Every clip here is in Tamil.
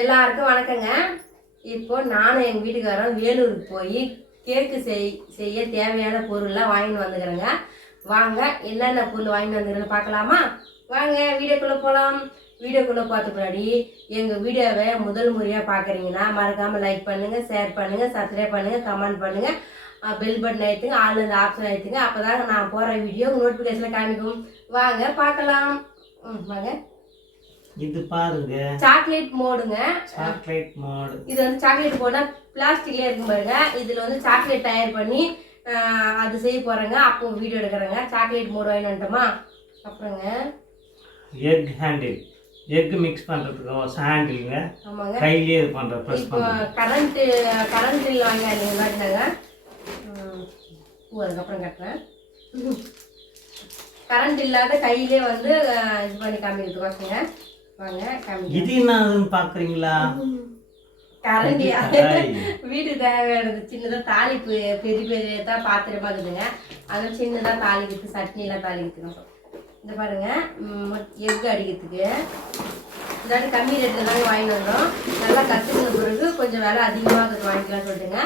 எல்லாருக்கும் வணக்கங்க. இப்போ நானும் எங்கள் வீட்டுக்காரரும் வேலூருக்கு போய் கேக்கு செய்ய தேவையான பொருள்லாம் வாங்கிட்டு வந்துக்கிறேங்க. வாங்க என்னென்ன பொருள் வாங்கிட்டு வந்துக்கிறேன்னு பார்க்கலாமா? வாங்க வீடியோக்குள்ளே போகலாம். வீடியோக்குள்ளே பார்த்த முன்னாடி எங்கள் வீடியோவை முதல் முறையாக பார்க்குறீங்கன்னா மறக்காமல் லைக் பண்ணுங்கள், ஷேர் பண்ணுங்கள், சப்ஸ்கிரைப் பண்ணுங்கள், கமெண்ட் பண்ணுங்கள், பெல் பட்டன் ஆயிடுங்க, ஆல் ஆப்ஷன் ஆயிடுங்க. அப்போ தாங்க நான் போகிற வீடியோ நோட்டிஃபிகேஷனில் காமிக்கும். வாங்க பார்க்கலாம். வாங்க. இது பாருங்க, சாக்லேட் மோடுங்க. Chocolate mode. இது வந்து சாக்லேட் மோடுனா பிளாஸ்டிக்லேயே இருக்கும் பாருங்க. இதில் வந்து சாக்லேட் தயார் பண்ணி அது செய்ய போகிறேங்க. அப்போ வீடியோ எடுக்கிறேங்க. சாக்லேட் மோடு வாங்கினோம்மா. அப்புறங்க எக் ஹேண்டில், எக் மிக்ஸ் பண்ணுறதுக்கு ஹேண்டிலுங்க. ஆமாங்க, கையிலே இது பண்ணுற ப்ரெஸ் இப்போ கரண்ட்டில் வாங்கினாங்க காட்டினாங்க. அதுக்கப்புறம் கட்டுறேன். கரண்ட் இல்லாத கையிலே வந்து இது பண்ணி காமிக்கிறதுக்கு வச்சுங்க. வாங்க காமி. இது என்னதுன்னு பார்க்குறீங்களா? கரண்டி வீட்டுக்கு தேவையானது சின்னதாக தாளிப்பு பெரிய பெரிய தான் பாத்திரமா இருக்குதுங்க. அதனால சின்னதாக தாளிக்கிறதுக்கு சட்னிலாம் தாளிக்கிறதுக்கு. இந்த பாருங்க, எக் அடிக்கிறதுக்கு இதாட்டி கம்மி ரேட்டில் தாங்க வாங்கிட்டு வந்தோம். நல்லா கற்றுக்கின பிறகு கொஞ்சம் விலை அதிகமாக இருக்கிறது வாங்கிக்கலாம்னு சொல்லிட்டுங்க.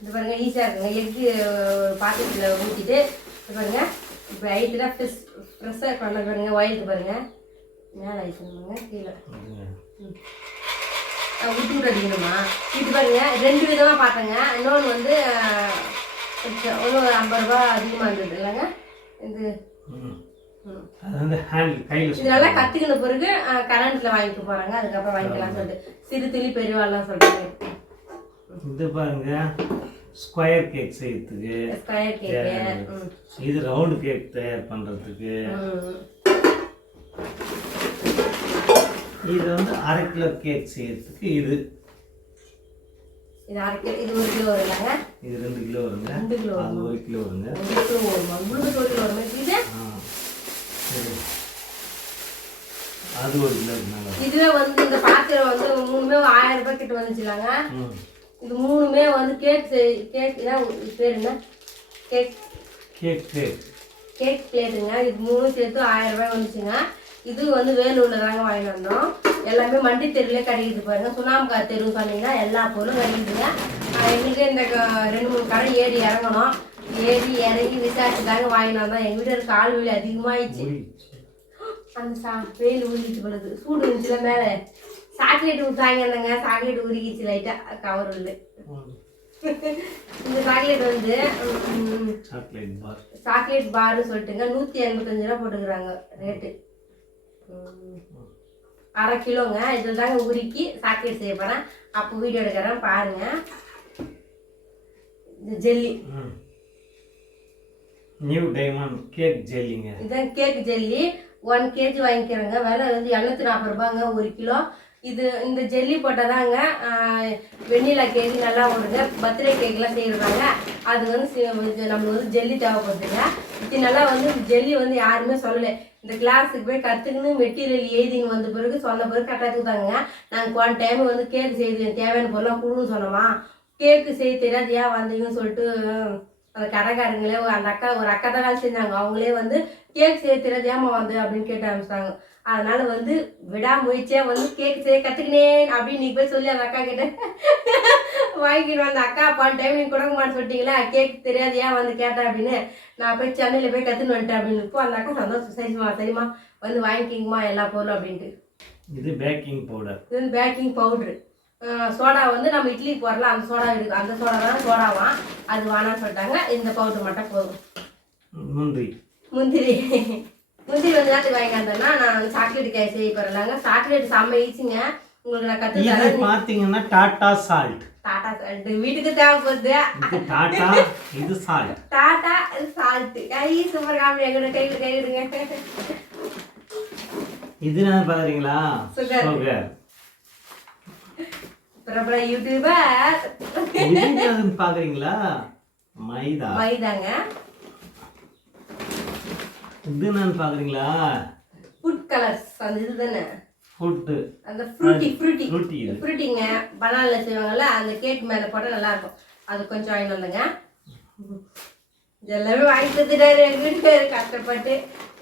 இது பாருங்க, ஈஸியாக இருக்குங்க. எக்கு பாத்திரத்தில் ஊற்றிட்டு இது பாருங்க, இப்போ ஐட்டு ஃப்ரெஷ்ஷாக பண்ண பாருங்க. ஒயிலுக்கு பாருங்க, மேலே ஐட்டுங்க, கீழே ஊற்றி விட்டு அடிக்கணுமா? இது பாருங்க, 2 விதமாக பார்த்தேங்க. இன்னொன்று வந்து ஒன்று 50 ரூபா அதிகமாக இருந்தது இல்லைங்க. இது இதனால கற்றுக்கின பிறகு கரண்ட்டில் வாங்கிக்க போகிறாங்க. அதுக்கப்புறம் வாங்கிக்கலாம்னு சொல்லிட்டு சிறு துளி பெரியவாள்லாம் சொல்கிறாங்க. இது பாருங்க, ஸ்கொயர் கேக் செய்யறதுக்கு. Square cake. இது ரவுண்ட் கேக் தயார் பண்ணுறதுக்கு. இது வந்து 1/2 கிலோ கேக் செய்யறதுக்கு. இது 1/2 கிலோ. இது 1 கிலோ வருங்க. இது 2 கிலோ வருங்க. 2 கிலோ. அது 1 கிலோ வருங்க. 1 கிலோ வருமா? உங்களுக்கு 1 கிலோ வருமா? இது அது 1 கிலோ இருந்தாங்க. இதுவே வந்து இந்த பாத்திரம் வந்து 3மே 1000 ரூபாய் கிட்ட வந்துச்சுலாங்க. இது 3மே வந்து கேக் பேர் என்ன? கேக் பிளேட்டுங்க. இது 3 சேர்த்து 1000 ரூபாய் வந்துச்சுங்க. இது வந்து வேலூர்ல தாங்க வாங்கிட்டு வந்தோம். எல்லாமே மண்டி தெருவிலே கிடைக்குது பாருங்க. சுண்ணாம்பு தெருவு சொன்னீங்கன்னா எல்லா பொருளும் கிடைக்குதுங்க. எங்களுக்கு இந்த 2-3 கடை ஏறி இறங்கணும். ஏறி இறங்கி விசாரிச்சு தாங்க வாங்கிட்டு வந்தோம். எங்கள் வீட்டில் கால் வலி அதிகமாகிடுச்சு. அந்த வெயில் உருகிச்சு பொழுது சூடு இருந்துச்சுல மேலே. சாக்லேட் ஊற்றாங்க. சாக்லேட் உருகிச்சு லைட்டாக, கவர் இல்லை. இந்த சாக்லேட் வந்து சாக்லேட் பார்னு சொல்லிட்டுங்க 185 ரூபா போட்டுக்கிறாங்க ரேட்டு. 1/2 கிலோங்க. இதில் தாங்க உருக்கி சாக்லேட் செய்ய போகிறேன். அப்போ வீடியோ எடுக்கிறேன் பாருங்க. இந்த ஜெல்லி, நியூ டைமண்ட் கேக் ஜெல்லிங்க. இதான் கேக் ஜெல்லி. 1 kg வாங்கிக்கிறேங்க. விலை வந்து 240 ரூபாங்க 1 கிலோ. இந்த ஜெல்லி போட்டால் தாங்க வெண்ணிலா கேக் நல்லா ஓடுங்க. பர்த்டே கேக்லாம் செய்கிறாங்க. அது வந்து நம்மளுக்கு வந்து ஜெல்லி தேவைப்படுதுங்க. இதனால வந்து ஜெல்லி வந்து யாருமே சொல்லலை. இந்த கிளாஸுக்கு போய் கற்றுக்குன்னு மெட்டீரியல் எழுதிங்க வந்த பிறகு சொன்ன பிறகு கரெக்டாக தாங்க. நாங்கள் போன டைம் வந்து கேக் செய்து தேவையான பொருளாக கொடுன்னு சொன்னோமா. கேக்கு செய்ய தெரியாது ஏன் வந்தீங்கன்னு சொல்லிட்டு அந்த கடைக்காரங்களே ஒரு அக்கா தான் வேலை செஞ்சாங்க. அவங்களே வந்து கேக் செய்ய தெரியாது ஏமா வந்து அப்படின்னு கேட்டு ஆரம்பிச்சிட்டாங்க. அதனால வந்து விடாமுயற்சியா வந்து கேக் செய்ய கற்றுக்கினேன் அப்படின்னு நீ போய் சொல்லி அந்த அக்கா கிட்ட வாங்கிக்கிடுவோம். அந்த அக்கா போன டைம் நீ கொடுக்க மாட்டேன்னு சொல்லிட்டீங்களா, கேக் தெரியாது ஏன் வந்து கேட்டேன் அப்படின்னு. நான் போய் சென்னையில் போய் கற்றுன்னு வந்துட்டேன் அப்படின்னு. இப்போ அந்த அக்கா சந்தோஷம். சரிம்மா வந்து வாங்கிக்கிங்கம்மா எல்லா பொருளும் அப்படின்ட்டு. இது பேக்கிங் பவுடர். இது வந்து பேக்கிங் பவுட்ரு. சோடா வந்து நம்ம இட்லிக்கு போடலாம். அந்த சோடா இருக்குது. அந்த சோடா தான் சோடாவான். அது வேணான்னு சொல்லிட்டாங்க. இந்த பவுடர் மட்டும் போதும். முந்திரி வந்து நேரத்துக்கு வாங்கிக்காந்தோன்னா நான் சாக்லேட் கேக் செய்ய போகிறேங்க. சாக்லேட் செம்ம ஈஸிங்க. உங்களுக்கு நான் கற்றுக்கிறேன். பார்த்தீங்கன்னா டாட்டா சால்ட். டாட்டா சால்ட் வீட்டுக்கு தேவைப்படுது. டாட்டா இது சால்ட். டாட்டா சால்ட். கை சூப்பர் காமெடி. எங்கூட கைவிடுங்க. இது என்ன பாக்குறீங்களா? சுகர். பிரபல யூடியூபர். இது பாக்குறீங்களா? மைதாங்க. இது என்னன்னு பாக்குறீங்களா? Food colours. அந்த இது தானே ஃபுட். அந்த ஃப்ரூட்டிங்க பனானால செய்வாங்கல்ல, அந்த கேக் மேலே போட்டால் நல்லா இருக்கும். அது கொஞ்சம் வாங்கிட்டு வந்தேங்க. எல்லாமே வாங்கி கொடுத்துட்டாரு எங்கள் வீட்டுக்காரு கஷ்டப்பட்டு.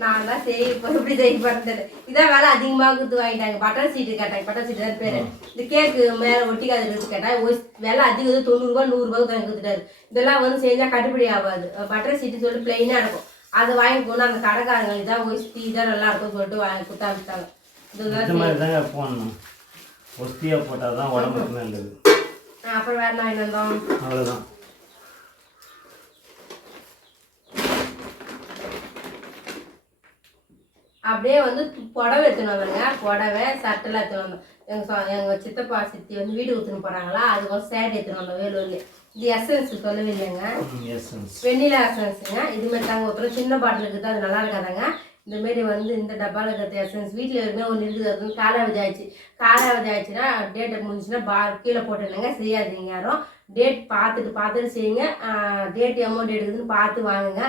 நான் தான் சரி இப்போ எப்படி செய்ய பார்த்தேன். இதான் வேலை அதிகமாக கொடுத்து வாங்கிட்டாங்க. பட்டர் சீட்டு கேட்டாங்க, பட்டர் சீட்டு தான் பேர். இந்த கேக்கு மேலே ஒட்டிக்காது எடுத்து கேட்டால் விலை அதிகம் 90 ரூபா 100 ரூபாய்க்கு வாங்கி கொடுத்துட்டாரு. இதெல்லாம் வந்து செஞ்சால் கட்டுப்படி ஆகாது. பட்டர் சீட்டு சொல்லிட்டு பிளெயினாக இருக்கும். அதை வாங்கி போனால் அந்த கடைக்காரங்க இதான் ஒஸ்தி இதான் நல்லா இருக்கும்னு சொல்லிட்டு வாங்கி கொடுத்தா விட்டாங்க. இந்த மாதிரி தாங்க போடணும். ஒஸ்தியாக போட்டால் தான் உடம்புக்கு நல்லது. அப்புறம் வேறு என்ன வாங்கிட்டு வந்தோம்? அவ்வளோதான். அப்படியே வந்து புடவை எடுத்துன்னு வந்தாங்க. புடவை சட்டெல்லாம் எடுத்துன்னு வந்தோம். எங்கள் சித்தப்பா சித்தி வந்து வீடு ஊற்றுன்னு போகிறாங்களா, அதுக்கோசம் சேட் எடுத்துன்னு வந்தோம் வேலூர்லேயே. இது எசன்ஸ் சொல்லவே இல்லைங்க, வெண்ணிலா எசன்ஸுங்க. இதுமாரி தாங்க ஒருத்தர் சின்ன பாட்டிலுக்கு தான் அது நல்லா இருக்காதாங்க. இந்தமாரி வந்து இந்த டப்பாவில் இருக்கிற எசன்ஸ் வீட்டில் இருக்குமே ஒன்று இருக்குது. அது வந்து காலாவதி ஆயிடுச்சு. காலாவதி ஆயிடுச்சுன்னா டேட்டை முடிஞ்சுன்னா கீழே போட்டுருங்க. செய்யாதீங்க யாரும். டேட் பார்த்துட்டு செய்யுங்க. டேட் அமௌண்ட் எடுக்குதுன்னு பார்த்து வாங்குங்க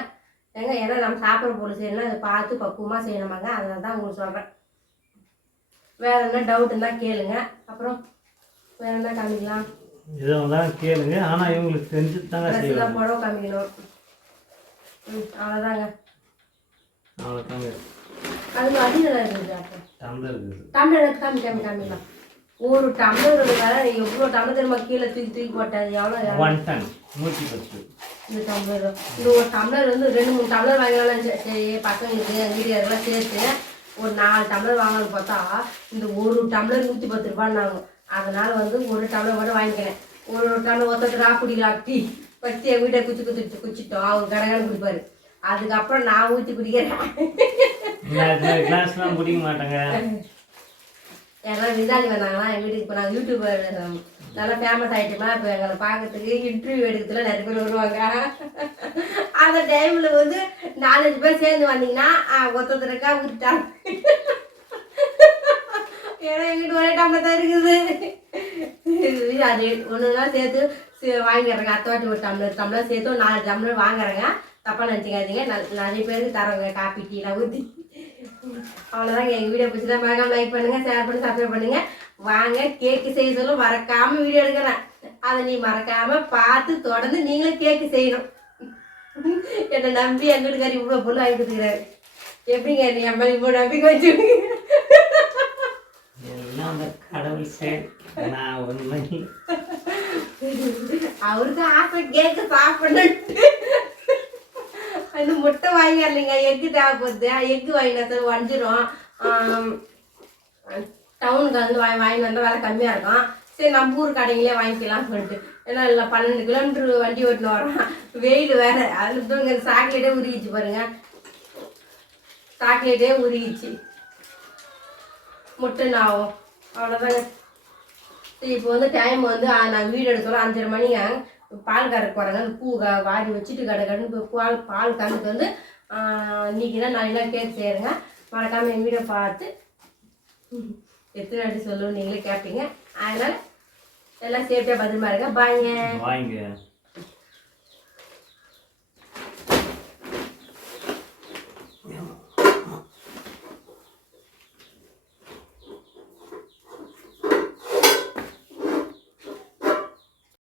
ஏங்க. ஏன்னா நம்ம சாப்பிட்ற பொருள் செய்யணும்னா அதை பார்த்து பக்குவமாக செய்யணுமாங்க. அதனால தான் உங்களுக்கு சொல்கிறேன். வேறு என்ன டவுட் இருந்தால் கேளுங்க. அப்புறம் வேறு என்ன காமிக்கலாம்? இதெல்லாம் கேளுங்க. ஆனால் இவங்களுக்கு தெரிஞ்சுட்டு தாங்க செய்யலாம். புடவை காமிக்கணும். அவ்வளோதாங்க. அவ்வளோதாங்க. அதுக்கு அதிகம் இருக்குது. அப்போ டம்ளர் இருக்குது. டம்ளர் காமிக்கலாம். ஒரு டம்ளரோட வேலை எவ்வளோ டம்ளர் தெரியுமா? கீழே தூக்கி போட்டாது. எவ்வளோ 1 டன் 110. இந்த டம்ளர் இந்த ஒரு டம்ளர் வந்து 2-3 டம்ளர் வாங்கினாலும் சரி பசங்களுக்கு எங்கள் வீட்டுக்காரெல்லாம் சேர்த்து ஒரு 4 டம்ளர் வாங்கணும்னு பார்த்தா இந்த ஒரு டம்ளர் 110 ரூபான்னாங்க. அதனால் வந்து ஒரு டம்ளர் மட்டும் வாங்கிக்கிறேன். ஒரு டம்ளர் ஒருத்தர் குடிக்கலாம் டீ வச்சு எங்கள் வீட்டை குச்சிட்டோம். அவங்க கடகான்னு குடிப்பாரு. அதுக்கப்புறம் நான் ஊற்றி குடிக்கிறேன். கிளாஸ்லாம் குடிக்க மாட்டேங்க. ஏன்னா விருந்தாளி வந்தாங்கன்னா எங்கள் வீட்டுக்கு இப்போ நாங்கள் யூடியூபர் நல்லா ஃபேமஸ் ஆகிட்டோமா. இப்போ எங்களை பார்க்கறதுக்கு இன்டர்வியூ எடுக்கிறதுல நிறைய பேர் வருவாங்க. அந்த டைமில் வந்து 4-5 பேர் சேர்ந்து வந்தீங்கன்னா ஒருத்தருக்கா ஊற்றிட்டாங்க. ஏன்னா எங்கள் வீட்டு ஒரே டம்ளர் தான் இருக்குது. அது ஒன்று தான் சேர்த்து வாங்கிடுறேங்க. அடுத்த வாட்டி ஒரு டம்ளர் சேர்த்து 4 டம்ளர் வாங்குறேங்க. தப்பாக நினச்சிக்காதீங்க. நிறைய பேருக்கு தரோங்க காப்பி டீலாம் ஊற்றி. அவ்வளோதாங்க. எங்கள் வீடியோ பிடிச்சதா மறக்காம லைக் பண்ணுங்கள், ஷேர் பண்ணி சப்ஸ்கிரைப் பண்ணுங்கள். வாங்க கேக்கு செய்ய சொல்ல மறக்காமல் வீடியோ எடுக்கிறேன். அதை நீ மறக்காமல் பார்த்து தொடர்ந்து நீங்களும் கேக்கு செய்யணும். என்னை நம்பி எங்கள் வீட்டுக்காரி இவ்வளோ பொருள் வாங்கி கொடுத்துக்கிறாரு. எப்படிங்க நீ அம்மா இவ்வளோ நம்பிக்கை வச்சுருக்கீங்க? அவருக்கு ஆசை கேக்கு சாப்பிடணும். அந்த முட்டை வாங்கிடலைங்க. எக்கு தேவைப்படுது. எக்கு வாங்கினா சார் வஞ்சிரும். டவுனுக்கு வந்து வாங்கிட்டு வந்தால் விலை கம்மியாக இருக்கும். சரி நம்ம ஊர் கடைங்களே வாங்கிக்கலாம்னு சொல்லிட்டு. ஏன்னா இல்லை 12 கிலோமீட்டர் வண்டி ஓட்டின்னு வரோம். வெயில் வேறு. அதில் தான் இங்கே சாக்லேட்டே உருகிச்சு பாருங்கள். சாக்லேட்டே உருகிச்சு. முட்டை நாவும் அவ்வளோதாங்க. சரி இப்போ வந்து டைம் வந்து நான் வீடு எடுத்தோம் 5:30 மணிங்க. பால் கறக்க போகிறாங்க. அந்த பூ வாடி வச்சுட்டு கடைன்னு இப்போ பால் கறந்துட்டு வந்து இன்றைக்கி தான் நாளைக்கு கேக் செய்கிறேங்க. மறக்காமல் எங்கள் வீடியோ பார்த்து எத்தனை வாட்டி சொல்லணும் நீங்களே கேட்பீங்க. அதனால் எல்லாம் சேஃப்டியாக பத்திரமா இருங்க. பாய்ங்க.